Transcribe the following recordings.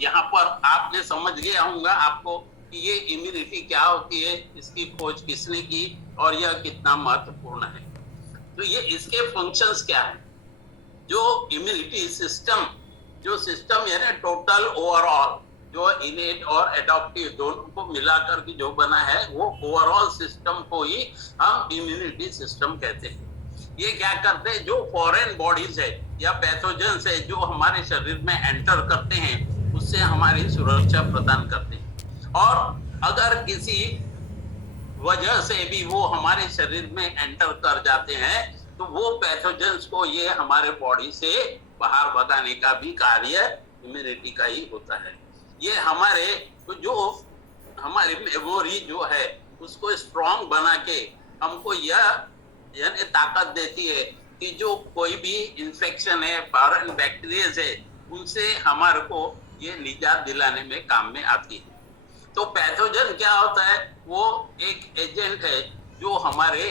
यहाँ पर आपने समझ गया होगा आपको कि ये इम्यूनिटी क्या होती है, इसकी खोज किसने की और यह कितना महत्वपूर्ण है। तो ये इसके फंक्शंस क्या है। जो इम्यूनिटी सिस्टम, जो सिस्टम यानी टोटल ओवरऑल जो इनेट और एडॉप्टिव दोनों को मिलाकर के जो बना है, वो ओवरऑल सिस्टम को ही हम इम्यूनिटी सिस्टम कहते हैं। ये क्या करते हैं, जो फॉरेन बॉडीज है या पैथोजेंस है जो हमारे शरीर में एंटर करते हैं, उससे हमारी सुरक्षा प्रदान करते हैं। और अगर किसी वजह से भी वो हमारे शरीर में एंटर कर जाते हैं, तो वो पैथोजेंस को ये हमारे बॉडी से बाहर भगाने का भी कार्य इम्यूनिटी का ही होता है। ये हमारे जो हमारी मेमोरी जो है उसको स्ट्रॉन्ग बना के हमको यह यानी ताकत देती है कि जो कोई भी इंफेक्शन है, फॉरेन बैक्टीरिया है, उनसे हमारे को ये निजात दिलाने में काम में आती है। तो पैथोजन क्या होता है, वो एक एजेंट है जो हमारे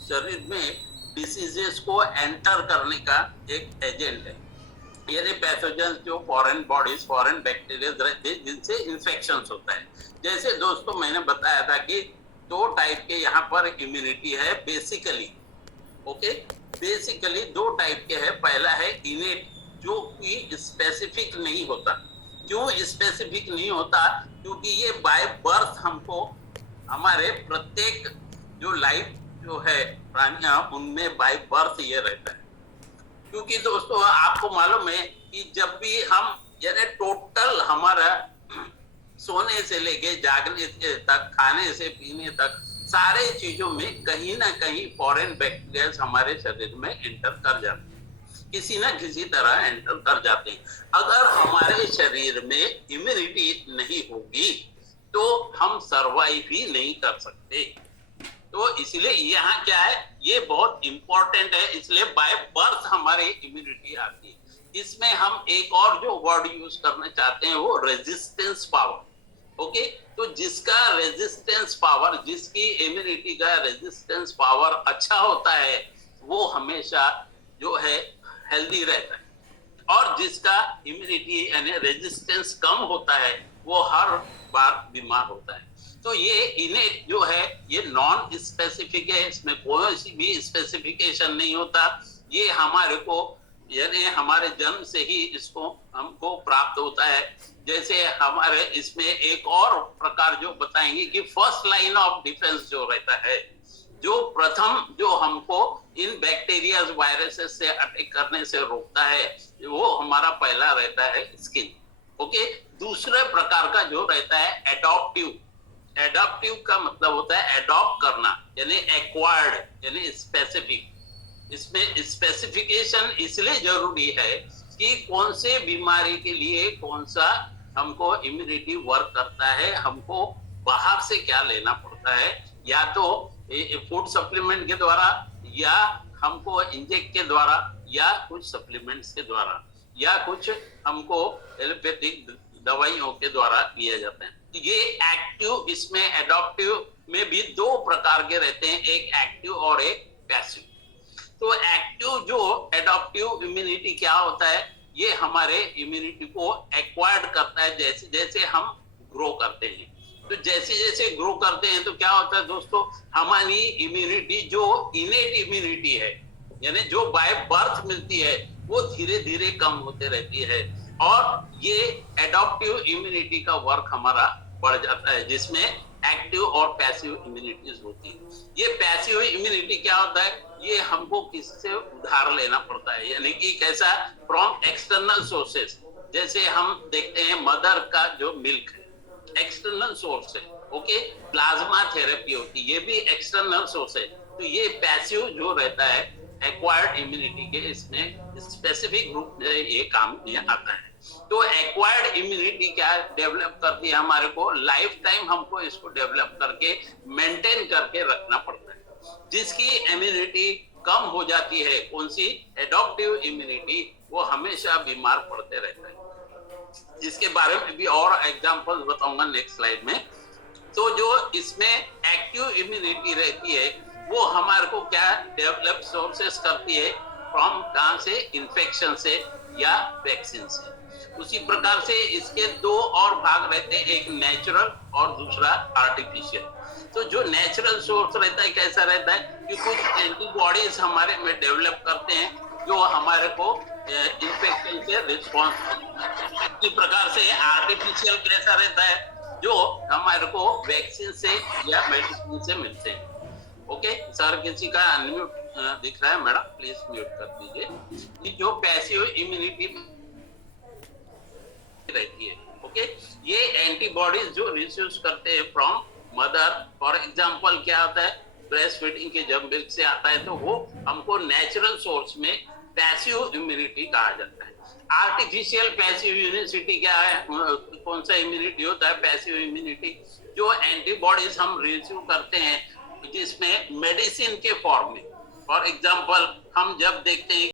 शरीर में डिसीजेस को एंटर करने का एक एजेंट है। यानी पैथोजन जो फॉरेन बॉडीज, फॉरेन बैक्टीरिया रहते हैं जिनसे इन्फेक्शन होता है। जैसे दोस्तों मैंने बताया था कि दो टाइप के यहाँ पर इम्यूनिटी है बेसिकली। ओके, बेसिकली दो टाइप के है। पहला है इनेट, जो कि स्पेसिफिक नहीं होता। क्यों स्पेसिफिक नहीं होता? क्योंकि ये बाय बर्थ हमको हमारे प्रत्येक जो लाइफ जो है प्राणियां, उनमें बाय बर्थ ये रहता है। क्योंकि दोस्तों आपको मालूम है कि जब भी हम यानी टोटल हमारा सोने से लेके जागने तक, खाने से पीने तक, सारे चीजों में कहीं ना कहीं फॉरेन बैक्टीरिया हमारे शरीर में एंटर कर जाते हैं, किसी ना किसी तरह एंटर कर जाते हैं। अगर हमारे शरीर में इम्यूनिटी नहीं होगी तो हम सरवाइव ही नहीं कर सकते। तो इसलिए यहाँ क्या है, ये बहुत इंपॉर्टेंट है। इसलिए बाय बर्थ हमारे इम्यूनिटी आती है। इसमें हम एक और जो वर्ड यूज करना चाहते हैं वो रेजिस्टेंस पावर। ओके, तो जिसका रेजिस्टेंस पावर, जिसकी इम्यूनिटी का रेजिस्टेंस पावर अच्छा होता है, वो हमेशा जो है हेल्दी रहता है। और जिसका इम्यूनिटी यानी रेजिस्टेंस कम होता है, वो हर बार बीमार होता है। तो ये इनेट जो है ये नॉन स्पेसिफिक है, इसमें कोई भी स्पेसिफिकेशन नहीं होता। ये हमारे को यानी हमारे जन्म से ही इसको हमको प्राप्त होता है। जैसे हमारे इसमें एक और प्रकार जो बताएंगे कि फर्स्ट लाइन ऑफ डिफेंस जो रहता है, जो प्रथम जो हमको इन बैक्टीरिया वायरसेस से अटैक करने से रोकता है, वो हमारा पहला रहता है स्किन। ओके, दूसरे प्रकार का जो रहता है एडॉप्टिव। एडॉप्टिव का मतलब होता है एडॉप्ट करना, यानी एक्वायर्ड यानी स्पेसिफिक। इसमें स्पेसिफिकेशन इसलिए जरूरी है कि कौन से बीमारी के लिए कौन सा हमको इम्यूनिटी वर्क करता है, हमको बाहर से क्या लेना पड़ता है, या तो फूड सप्लीमेंट के द्वारा, या हमको इंजेक्ट के द्वारा, या कुछ सप्लीमेंट्स के द्वारा, या कुछ हमको एलोपैथिक दवाइयों के द्वारा लिया जाता है। ये एक्टिव, इसमें एडॉप्टिव में भी दो प्रकार के रहते हैं, एक एक्टिव और एक पैसिव। तो एक्टिव जो एडॉप्टिव इम्यूनिटी क्या होता है, ये हमारे इम्यूनिटी को एक्वायर्ड करता है जैसे जैसे हम ग्रो करते हैं। तो जैसे जैसे ग्रो करते हैं तो क्या होता है दोस्तों, हमारी इम्यूनिटी जो इनेट इम्यूनिटी है यानी जो बाय बर्थ मिलती है, वो धीरे धीरे कम होते रहती है। और ये एडॉप्टिव इम्यूनिटी का वर्क हमारा बढ़ जाता है, जिसमें एक्टिव और पैसिव इम्यूनिटीज होती है। ये पैसिव इम्यूनिटी क्या होता है, ये हमको किससे उधार लेना पड़ता है, यानी कि कैसा, फ्रॉम एक्सटर्नल सोर्सेस। जैसे हम देखते हैं मदर का जो मिल्क है, एक्सटर्नल सोर्स है। ओके, प्लाज्मा थेरेपी होती है, ये भी एक्सटर्नल सोर्स है। तो ये पैसिव जो रहता है एक्वायर्ड इम्यूनिटी के, इसमें स्पेसिफिक रूप में ये काम में आता है। तो एक्वायर्ड इम्यूनिटी क्या डेवलप करती है, हमारे को लाइफ टाइम हमको इसको डेवलप करके मेंटेन करके रखना पड़ता है। जिसकी इम्यूनिटी कम हो जाती है, कौन सी, एडॉप्टिव इम्यूनिटी, वो हमेशा बीमार पड़ते रहता है। जिसके बारे में भी और एग्जांपल्स बताऊंगा नेक्स्ट स्लाइड में। तो जो इसमें एक्टिव इम्यूनिटी रहती है, वो हमारे को क्या डेवलप सोर्सेस करती है, फ्रॉम कहां से, इन्फेक्शन से या वैक्सीन से। उसी प्रकार से इसके दो और भाग रहते हैं, एक नेचुरल और दूसरा आर्टिफिशियल। तो जो नेचुरल सोर्स रहता है कैसा रहता है कि कुछ एंटीबॉडीज हमारे में डेवलप करते हैं जो हमारे को इन्फेक्शन से रिस्पॉन्स करता है। इसी प्रकार से आर्टिफिशियल कैसा रहता है जो हमारे को वैक्सीन से या मेडिसिन से मिलते हैं। ओके सर, किसी का अनम्यूट दिख रहा है मैडम, प्लीज म्यूट कर दीजिए। जो पैसिव इम्यूनिटी रहती है, ओके, ये एंटीबॉडीज जो रिसीव करते हैं फ्रॉम मदर, फॉर एग्जांपल क्या होता है ब्रेस्ट फीडिंग के जब मिल्क से आता है तो वो हमको नेचुरल सोर्स में पैसिव इम्यूनिटी कहा जाता है। आर्टिफिशियल पैसिव इम्यूनिटी क्या है, कौन सा इम्यूनिटी होता है पैसिव इम्यूनिटी, जो एंटीबॉडीज हम रिसीव करते हैं जिसमें मेडिसिन के फॉर्म में, फॉर एग्जांपल हम जब देखते हैं